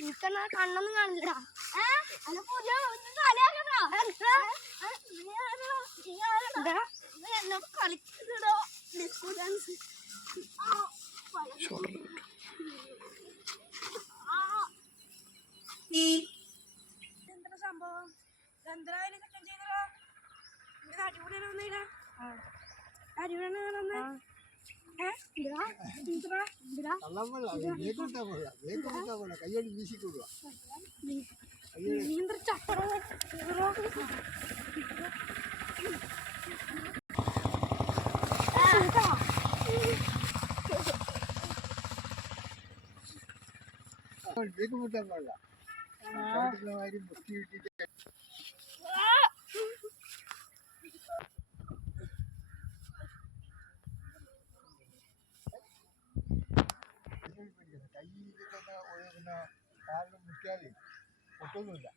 എനിക്കെന്നാ കണ്ണൊന്നും കാണില്ലടാ. എന്നോട് കളിക്കണ്ടോ എന്താ സംഭവം? എന്തായാലും സെക്കൻഡ് ചെയ്തോ. അടിപൊളിയാണ് വന്നില്ല. അടിപൊളിയാണ് കയ്യോട് വീശിക്കൊള്ളുക. ബ്രേക്ക് മുട്ടാൻ പാടില്ല. കാര്യം മുക്കി കിട്ടിയിട്ട് കയ്യിൽ പിന്നെ കാലിന് മുക്കിയാലേ ഒട്ടൊന്നുമില്ല.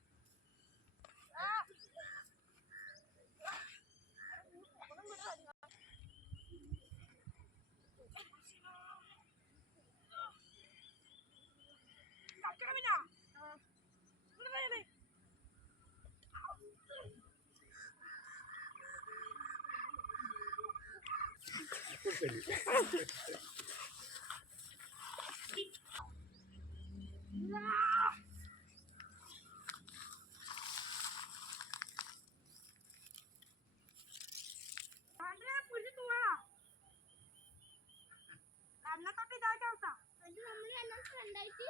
അന്നത്തെ ഇതായിട്ട് അവസ്ഥ. നമ്മൾ രണ്ടായിട്ട്